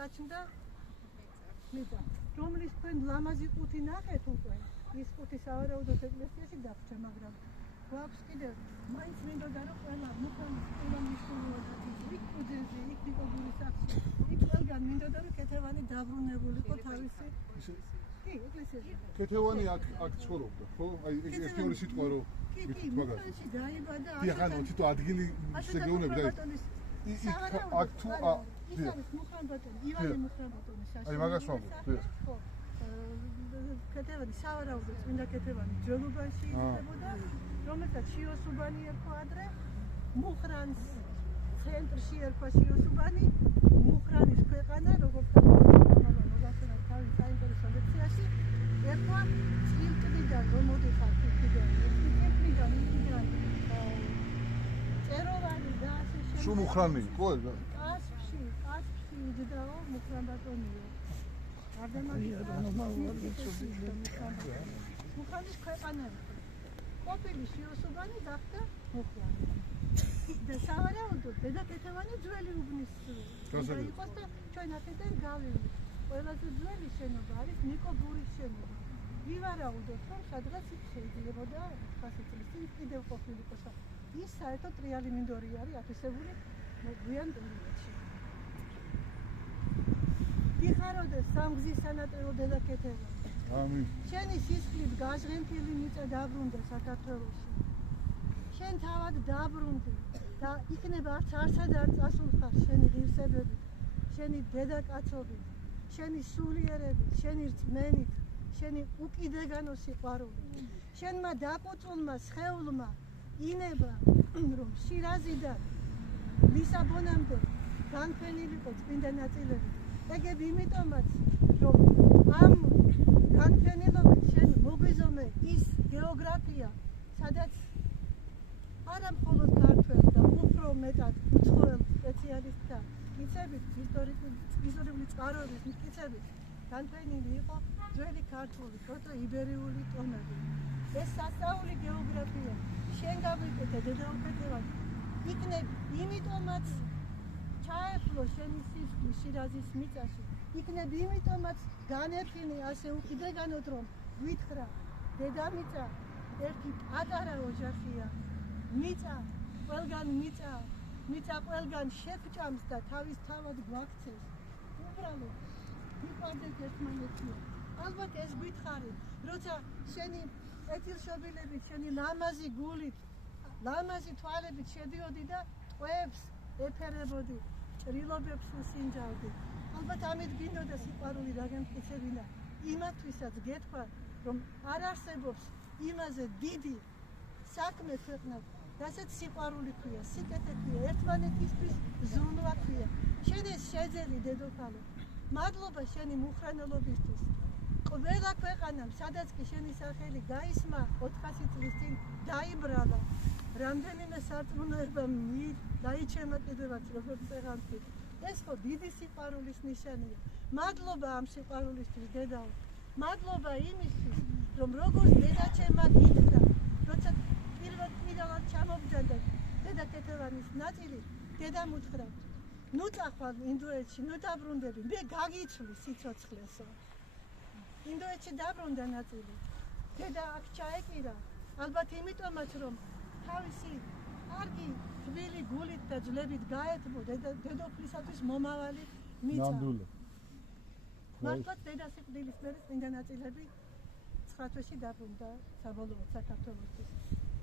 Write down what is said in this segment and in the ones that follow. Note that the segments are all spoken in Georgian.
გაჩნდა მიწა, რომლის თქვენ ლამაზი ყუთი ნახეთ უკვე. ის ყუთი სავარაუდოდ ეკლესიაში დაგჭა, მაგრამ გვაქვს კიდევ მაინც მინდოდა რომ ყველა მუხანის ყველა მნიშვნელოვანი იქ კუძეზე, იქ ნიკობურის სახლში, იქ ყველგან მინდოდა რომ კეთევანი დაბრუნებულიყო თავისი კი, ეკლესიაში. კეთევანი აქ ცხოვრობდა, ხო? აი ერთი ორი სიტყვა რომ კი, მუხანში დაიბადა. დიახ, ანუ თვითონ ადგილი შეგეუნები და აქ თუ ის არის მუხრან-ბატონი, ივანე მუხრან-ბატონის საშუალება. აი მაგას ვამბობ. ხო. კეთევანი სავარაუდოდ წმინდა კეთევანი ძველობაში იქნებოდა, რომელსაც შიოსუბანი ერქვა ადრე, მუხრანს ცენტრში ერქვა შიოსუბანი, მუხრანის ქვეყანა, როგორც მოგახსენე თავის საინტერესო ლექციაში, ერქვა წილკნიდან, რომ მოდიხარ წილკნიდან, იქიდან წეროვანი და ასე შემდეგ. სულ მუხრანი იყო ეს? კასპში იჯდაო მუხრან-ბატონიო. მუხრანის ქვეყანა ყოფილი შიოსუბანი გახდა მუხრანი. და სავარაუდოდ დედაკეთევანი ძველი უბნის იყოს და ჩვენ აქედან გავივლით. ყველაზე ძველი შენობა არის ნიკობურის შენობა. ვივარაუდოთ, რომ სადღაც იქ შეიძლებოდა 800 წლის წინ კიდევ ყოფილიყო. ის საერთოდ ტრიალი მინდორი არის ათვისებული გვიან პერიოდში. დიხაროდეს სამგზის სანატრიო დედაკეთევანი. ამინ. შენი სისხლით გაჟღენთილი მიწა დაბრუნდა საქართველოში. შენ თავად დაბრუნდი და იქნება არც არ წასულხარ შენი ღირსებებით, შენი დედაკაცობით, შენი სულიერებით, შენი რწმენით, შენი უკიდეგანო სიყვარულით. შენმა დაკუწულმა სხეულმა ინება რომ შირაზიდან ლისაბონამდე განფენილიყო წმინდა ნაწილები. ეგებ იმიტომაც რომ ამ განფენილობით შენ მოგვიზომე ის გეოგრაფია, სადაც არა მხოლოდ ქართველ და უფრო მეტად უცხოელ სპეციალისტთა მტკიცებით, ისტორიული წყაროების მტკიცებით განფენილი იყო ძველი ქართული, პროტოიბერიული ტომები. ეს სასწაული გეოგრაფია შენ გაგვიკეთე დედაუკეთევანი, იქნებ იმიტომაც ჩაეფლო შენი სისხლი შირაზის მიწაში, იქნებ იმიტომაც განეფინე ასე უკიდეგანოდ რომ ვითხრა დედამიწა ერთი პატარა ოჯახია, მიწა ყველგან მიწა ყველგან შეგვჭამს და თავის თავად გვაქცეს. უბრალოდ მიყვარდეთ ერთმანეთს. ალბათ ეს გითხარი, როცა შენი ეთილშობილებით, შენი ლამაზი გულით, ლამაზი თვალებით შედიოდი და ტყვეებს ეფერებოდი, ჭრილობებს უსინჯავდი. ალბათ ამით გინდოდა სიყვარული დაგემტკიცებინა. იმათვისაც გეთქვა, რომ არ არსებობს იმაზე დიდი საქმე ქვეყნად, რასაც სიყვარული ქვია, სიკეთე ქვია, ერთმანეთისთვის ზრუნვა ქვია. შენ ეს შეძელი დედოფალო, მადლობა შენი მუხრანელობისთვის. ყველა ქვეყანამ, სადაც კი შენი სახელი გაისმა 400 წლის წინ დაიბრალა. რამდენიმე სარწმუნოება დაიჩემა კიდევაც როგორც წეღანთი. ეს ხო დიდი სიყვარულის ნიშანია. მადლობა ამ სიყვარულისთვის დედაო. მადლობა იმისთვის, რომ როგორც დედაჩემა გითხრა, როცა პირველად ჩამობჯანდა დედაკეთევანის ნაწილი, დედამ უთხრა, ნუ წახვალ ინდოეთში, ნუ დაბრუნდები, მე გაგიცვლი სიცოცხლესო. ინდოეთში დაბრუნდა ნაწილი. დედა აქ ჩაეკირა, ალბათ იმიტომაც, რომ თავისი კარგი თბილი გულით და ძლებით გაეთმო დედოფლისათვის მომავალი მიწა. მართლაც დედა სიკვდილის მერე წმინდა ნაწილები 9 თვეში დაბრუნდა საბოლოოდ საქართველოსთვის.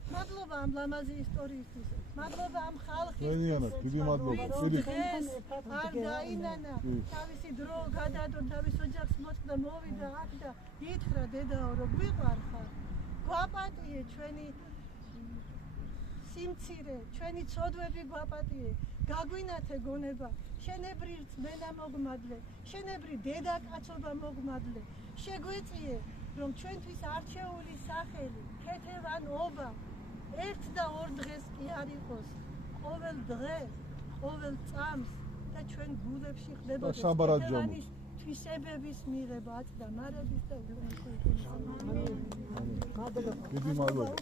მადლობა ამ ლამაზი ისტორიისთვის. მადლობა ამ ხალხისთვის. დიდი მადლობა. ეს არ დაინანა. თავისი დრო გადადო, თავის ოჯახს მოწყდა, მოვიდა აქ და გითხრა დედაო, რომ გვიყვარხარ. გვაპატიე ჩვენი სიმცირე, ჩვენი ცოდვები გვაპატიე. გაგვინათე გონება, შენებრი რწმენა მოგმადლე, შენებრი დედაკაცობა მოგმადლე. შეგვეწიე, რომ ჩვენთვის არჩეული სახელი, ქეთევანობა ერთ და ორ დღეს კი არ იყოს, ყოველ დღეს, ყოველ წამს და ჩვენ გულებში ხდებოდეს ქეთევანის თვისებების მიღება, აწდა მარების და დიდი მადლობა.